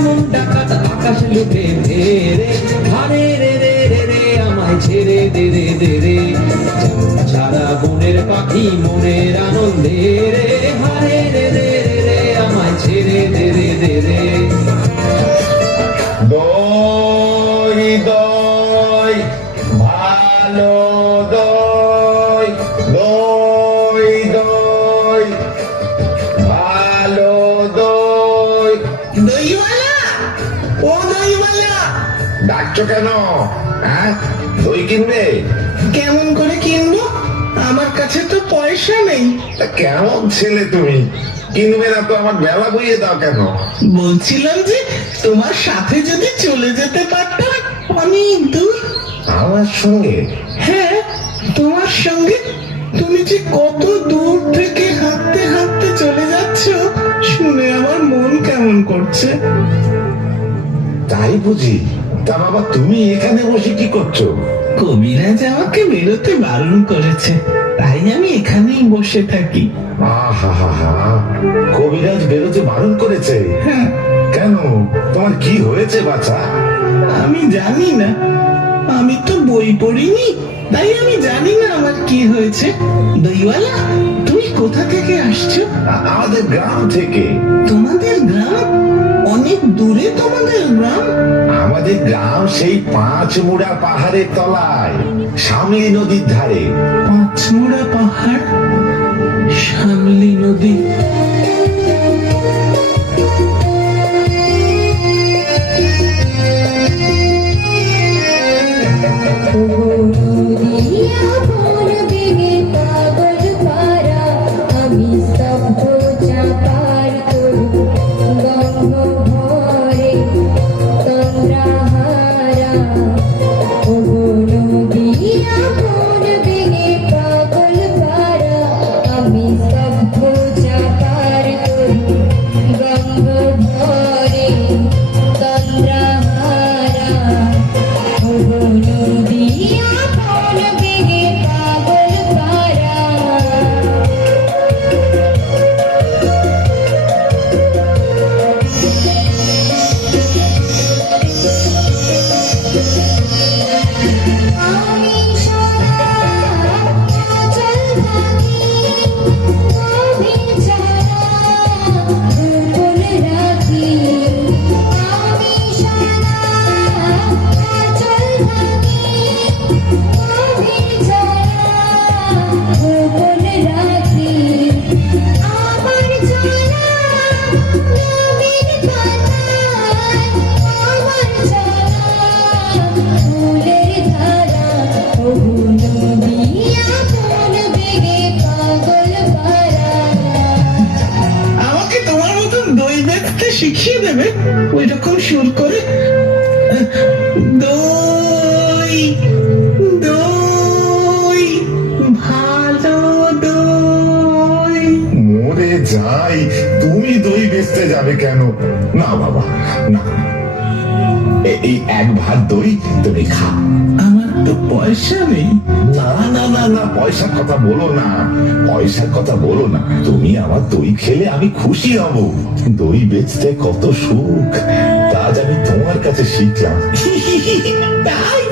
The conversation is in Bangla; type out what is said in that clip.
এমন ডাকাত আকাশ লুটে রে, হারে রে রে রে রে আমায় ছেড়ে দে রে দে রে, সারা বনের পাখি মনের আনন্দে রে, হারে রে রে রে রে আমায় ছেড়ে দে রে দে রে। দই দই ভালো দই, দই দই ভালো দই। দইওয়ালা, ও দইওয়ালা, ডাকছো কেন? হ্যাঁ, দই কিনবে? কেমন করে কিনবো? আমার কাছে তো পয়সা নেই। তা কেমন ছেলে তুমি, কিনবে না তো আমার বেলা বইয়ে দাও কেন? বলছিলাম যে তোমার সাথে যদি চলে যেতে পারতাম অনেক দূর। আমার সঙ্গে? হ্যাঁ, তোমার সঙ্গে। তুমি যে কত দূর থেকে হাঁটতে হাঁটতে চলে যাচ্ছ শুনে আমার মন কেমন করছে। তাই বুঝি? তা বাবা তুমি এখানে বসে কি করছো? কবিরাজ আমাকে বেরোতে বারণ করেছে, তাই আমি এখানেই বসে থাকি। আহা হা হা, কবিরাজ বেরোতে বারণ করেছে? হ্যাঁ, কেন, তোমার কি হয়েছে বাছা? আমি জানি না, আমি তো বই পড়িনি, তাই আমি জানি না আমার কি হয়েছে। দইওয়ালা, তুমি কোথা থেকে আসছো? আমাদের গ্রাম থেকে। তোমাদের গ্রাম? অনেক দূরে তোমাদের গ্রাম? আমাদের গ্রাম সেই 5 মুড়া পাহাড়ের তলায়, সামলি নদীর ধারে। পাঁচমোড়া পাহাড়, সামলি নদী। আমাকে তোমার মতন দই বেচতে শিখিয়ে দেবে ওই রকম সুর করে? দই দই ভালো দই। মরে যাই, তুমি দই বেচতে যাবে কেন? না বাবা না, এই 1 ভাত দই তুমি খাও। আমার তো পয়সা নেই। না না না না, পয়সার কথা বলো না, পয়সার কথা বলো না। তুমি আমার দই খেলে আমি খুশি হব। দই বেচতে কত সুখ, তা আমি তোমার কাছে শিখলাম। তাই